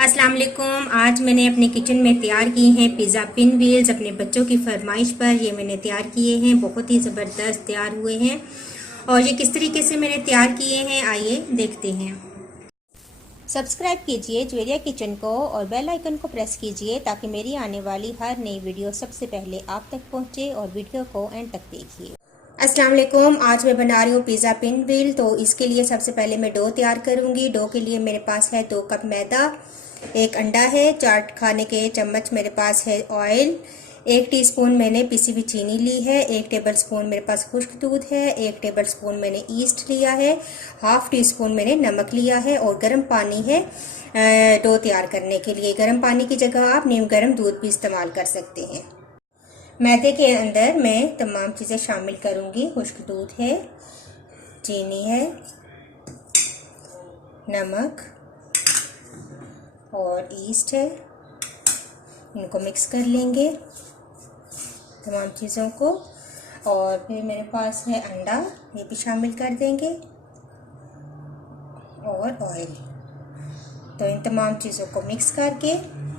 अस्सलाम वालेकुम। आज मैंने अपने किचन में तैयार किए हैं पिज़्ज़ा पिन व्हील्स। अपने बच्चों की फरमाइश पर ये मैंने तैयार किए हैं। बहुत ही ज़बरदस्त तैयार हुए हैं। और ये किस तरीके से मैंने तैयार किए हैं आइए देखते हैं। सब्सक्राइब कीजिए ज्वेरिया किचन को और बेल आइकन को प्रेस कीजिए ताकि मेरी आने वाली हर नई वीडियो सबसे पहले आप तक पहुंचे और वीडियो को एंड तक देखिए। अस्सलाम वालेकुम। आज मैं बना रही हूँ पिज़्ज़ा पिन व्हील। तो इसके लिए सबसे पहले मैं डो तैयार करूँगी। डो के लिए मेरे पास है 2 कप मैदा, 1 अंडा है, 4 खाने के चम्मच मेरे पास है ऑयल, 1 टीस्पून मैंने पिसी हुई चीनी ली है, 1 टेबलस्पून मेरे पास खुश्क दूध है, 1 टेबलस्पून मैंने ईस्ट लिया है, हाफ टी स्पून मैंने नमक लिया है और गर्म पानी है डो तैयार करने के लिए। गर्म पानी की जगह आप नीम गर्म दूध भी इस्तेमाल कर सकते हैं। मैदे के अंदर मैं तमाम चीज़ें शामिल करूँगी। खुश्क दूध है, चीनी है, नमक और ईस्ट है। इनको मिक्स कर लेंगे तमाम चीज़ों को। और फिर मेरे पास है अंडा, ये भी शामिल कर देंगे और ऑयल। तो इन तमाम चीज़ों को मिक्स करके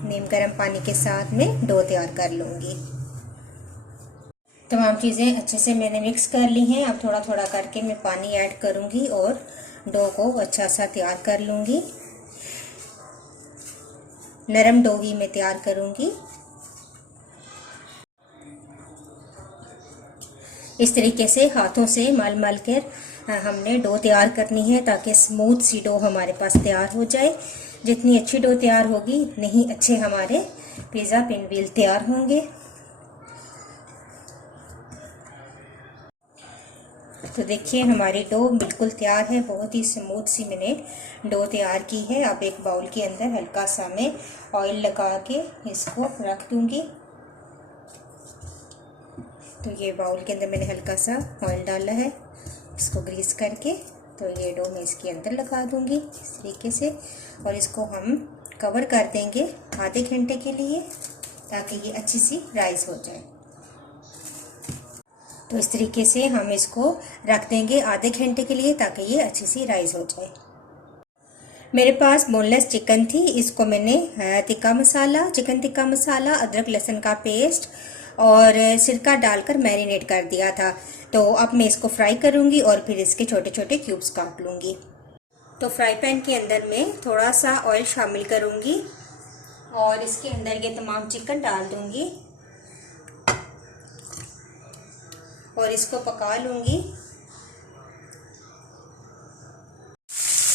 नीम गर्म पानी के साथ में डो तैयार कर लूँगी। तमाम चीज़ें अच्छे से मैंने मिक्स कर ली हैं। अब थोड़ा थोड़ा करके मैं पानी ऐड करूँगी और डो को अच्छा सा तैयार कर लूँगी। नरम डो ही मैं तैयार करूँगी। इस तरीके से हाथों से मल मल कर हमने डो तैयार करनी है ताकि स्मूथ सी डो हमारे पास तैयार हो जाए। जितनी अच्छी डो तैयार होगी उतने ही अच्छे हमारे पिज़्ज़ा पिन व्हील तैयार होंगे। तो देखिए हमारी डो बिल्कुल तैयार है। बहुत ही स्मूथ सी मैंने डो तैयार की है। अब एक बाउल के अंदर हल्का सा मैं ऑयल लगा के इसको रख दूंगी। तो ये बाउल के अंदर मैंने हल्का सा ऑयल डाला है, इसको ग्रीस करके। तो ये डो मैं इसके अंदर लगा दूंगी इस तरीके से और इसको हम कवर कर देंगे आधे घंटे के लिए ताकि ये अच्छी सी राइस हो जाए। तो इस तरीके से हम इसको रख देंगे आधे घंटे के लिए ताकि ये अच्छी सी राइस हो जाए। मेरे पास बोनलेस चिकन थी, इसको मैंने टिक्का मसाला, चिकन टिक्का मसाला, अदरक लहसुन का पेस्ट और सिरका डालकर मैरिनेट कर दिया था। तो अब मैं इसको फ्राई करूँगी और फिर इसके छोटे छोटे क्यूब्स काट लूँगी। तो फ्राई पैन के अंदर मैं थोड़ा सा ऑयल शामिल करूँगी और इसके अंदर ये तमाम चिकन डाल दूँगी और इसको पका लूँगी।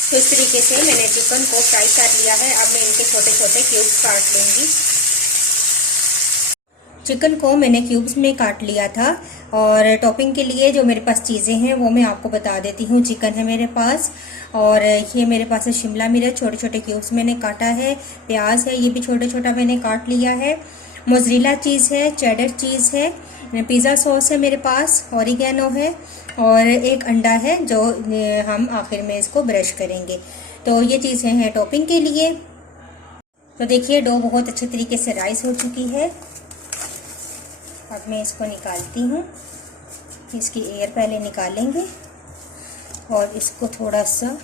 तो इस तरीके से मैंने चिकन को फ्राई कर लिया है। अब मैं इनके छोटे छोटे क्यूब्स काट लूँगी। चिकन को मैंने क्यूब्स में काट लिया था और टॉपिंग के लिए जो मेरे पास चीज़ें हैं वो मैं आपको बता देती हूँ। चिकन है मेरे पास और ये मेरे पास है शिमला मिर्च, छोटे छोटे क्यूब्स मैंने काटा है। प्याज है, ये भी छोटा छोटा मैंने काट लिया है। मोज़रेला चीज़ है, चेडर चीज़ है, पिज़्ज़ा सॉस है मेरे पास, ऑरिगेनो है और एक अंडा है जो हम आखिर में इसको ब्रश करेंगे। तो ये चीज़ें हैं टॉपिंग के लिए। तो देखिए डो बहुत अच्छे तरीके से राइस हो चुकी है। अब मैं इसको निकालती हूँ। इसकी एयर पहले निकालेंगे और इसको थोड़ा सा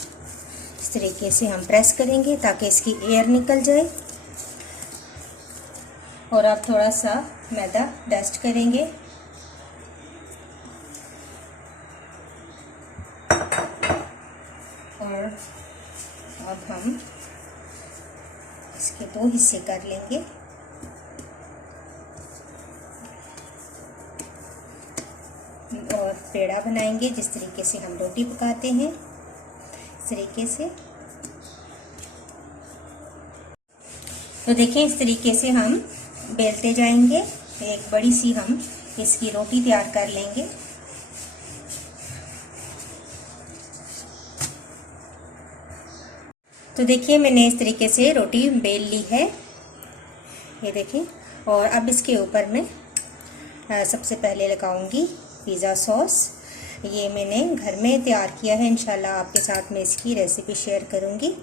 इस तरीके से हम प्रेस करेंगे ताकि इसकी एयर निकल जाए। और अब थोड़ा सा मैदा डस्ट करेंगे और अब हम इसके 2 हिस्से कर लेंगे। और पेड़ा बनाएंगे जिस तरीके से हम रोटी पकाते हैं, इस तरीके से। तो देखिए इस तरीके से हम बेलते जाएंगे। एक बड़ी सी हम इसकी रोटी तैयार कर लेंगे। तो देखिए मैंने इस तरीके से रोटी बेल ली है, ये देखिए। और अब इसके ऊपर मैं सबसे पहले लगाऊंगी पिज़्ज़ा सॉस। ये मैंने घर में तैयार किया है, इंशाल्लाह आपके साथ मैं इसकी रेसिपी शेयर करूंगी।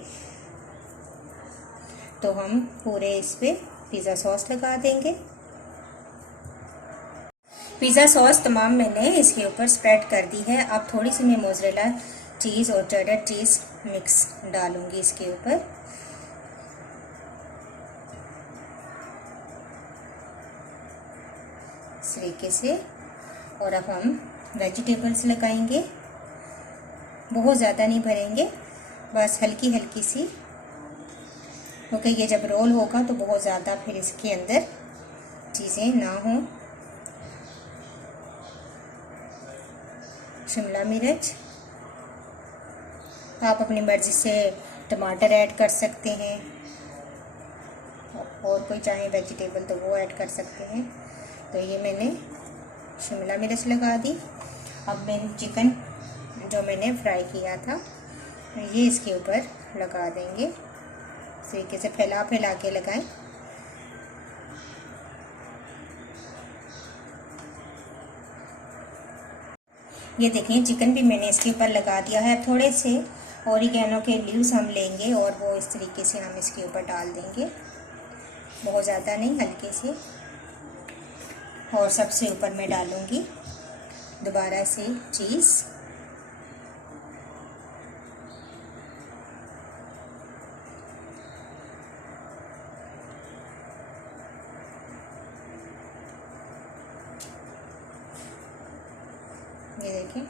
तो हम पूरे इस पे पिज़्ज़ा सॉस लगा देंगे। पिज़्ज़ा सॉस तमाम मैंने इसके ऊपर स्प्रेड कर दी है। अब थोड़ी सी मैं मोज़रेला चीज़ और चेडर चीज़ मिक्स डालूंगी इसके ऊपर। इस तरीके से। और अब हम वेजिटेबल्स लगाएंगे, बहुत ज़्यादा नहीं भरेंगे, बस हल्की हल्की सी, क्योंकि ये जब रोल होगा तो बहुत ज़्यादा फिर इसके अंदर चीज़ें ना हों। शिमला मिर्च, आप अपनी मर्ज़ी से टमाटर ऐड कर सकते हैं, और कोई चाहे वेजिटेबल तो वो ऐड कर सकते हैं। तो ये मैंने शिमला मिर्च लगा दी। अब मैं चिकन जो मैंने फ्राई किया था ये इसके ऊपर लगा देंगे, इस तरीके से फैला फैला के लगाएं। ये देखें चिकन भी मैंने इसके ऊपर लगा दिया है। थोड़े से ओरिगेनो के लीव्स हम लेंगे और वो इस तरीके से हम इसके ऊपर डाल देंगे, बहुत ज़्यादा नहीं, हल्के से। और सबसे ऊपर मैं डालूँगी दोबारा से चीज़। ये देखें।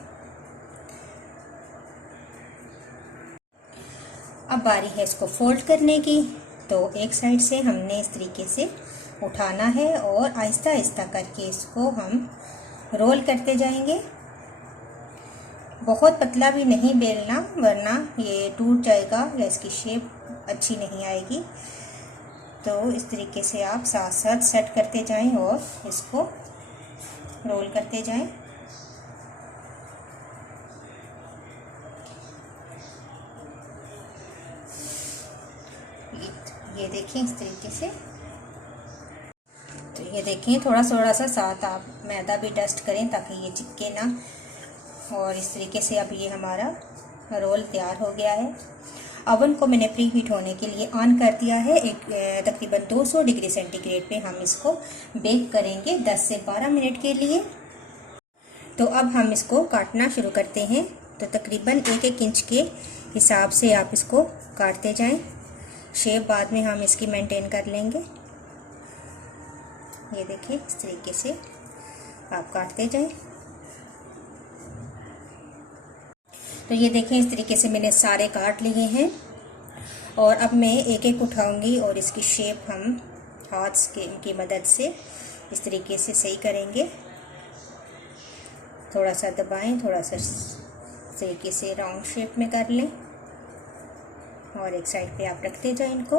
अब बारी है इसको फोल्ड करने की। तो एक साइड से हमने इस तरीके से उठाना है और आहिस्ता आहिस्ता करके इसको हम रोल करते जाएंगे। बहुत पतला भी नहीं बेलना, वरना ये टूट जाएगा या इसकी शेप अच्छी नहीं आएगी। तो इस तरीके से आप साथ साथ सेट करते जाएं और इसको रोल करते जाएं। ये देखें इस तरीके से। तो ये देखें, थोड़ा थोड़ा सा साथ आप मैदा भी डस्ट करें ताकि ये चिपके ना। और इस तरीके से अब ये हमारा रोल तैयार हो गया है। ओवन को मैंने प्री हीट होने के लिए ऑन कर दिया है। तकरीबन 200 डिग्री सेंटीग्रेड पे हम इसको बेक करेंगे 10 से 12 मिनट के लिए। तो अब हम इसको काटना शुरू करते हैं। तो तकरीबन 1-1 इंच के हिसाब से आप इसको काटते जाएं। शेप बाद में हम इसकी मेंटेन कर लेंगे। ये देखिए इस तरीके से आप काटते जाएं। तो ये देखें इस तरीके से मैंने सारे काट लिए हैं। और अब मैं एक एक उठाऊंगी और इसकी शेप हम हाथ की मदद से इस तरीके से सही करेंगे। थोड़ा सा दबाएं, थोड़ा सा इस तरीके से राउंड शेप में कर लें और एक साइड पे आप रखते जाएं इनको।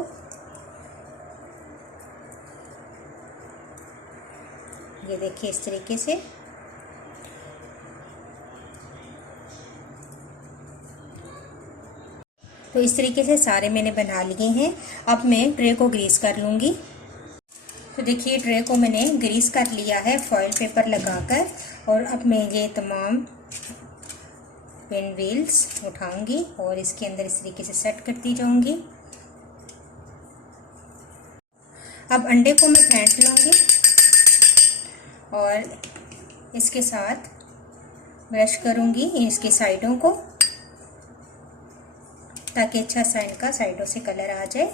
ये देखिए इस तरीके से। तो इस तरीके से सारे मैंने बना लिए हैं। अब मैं ट्रे को ग्रीस कर लूँगी। तो देखिए ट्रे को मैंने ग्रीस कर लिया है फॉइल पेपर लगाकर। और अब मैं ये तमाम पिन व्हील्स उठाऊंगी और इसके अंदर इस तरीके से सेट करती जाऊंगी। अब अंडे को मैं फेंट लूँगी और इसके साथ ब्रश करूँगी इसकी साइडों को, ताकि अच्छा सा इनका साइडों से कलर आ जाए।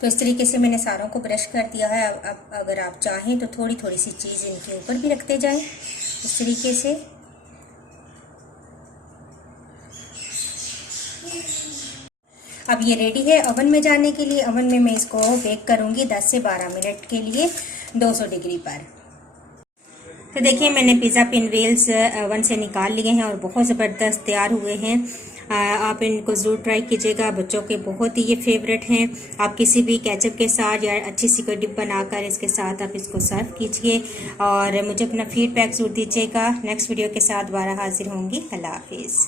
तो इस तरीके से मैंने सारों को ब्रश कर दिया है। अब अगर आप चाहें तो थोड़ी थोड़ी सी चीज़ इनके ऊपर भी रखते जाएं इस तरीके से। अब ये रेडी है ओवन में जाने के लिए। ओवन में मैं इसको बेक करूंगी 10 से 12 मिनट के लिए 200 डिग्री पर। तो देखिए मैंने पिज़्ज़ा पिन व्हील्स ओवन से निकाल लिए हैं और बहुत ज़बरदस्त तैयार हुए हैं। आप इनको ज़रूर ट्राई कीजिएगा, बच्चों के बहुत ही ये फेवरेट हैं। आप किसी भी केचप के साथ या अच्छी सी कोई डिप बनाकर इसके साथ आप इसको सर्व कीजिए और मुझे अपना फीडबैक ज़रूर दीजिएगा। नेक्स्ट वीडियो के साथ दोबारा हाजिर होंगी। अल्लाह हाफिज़।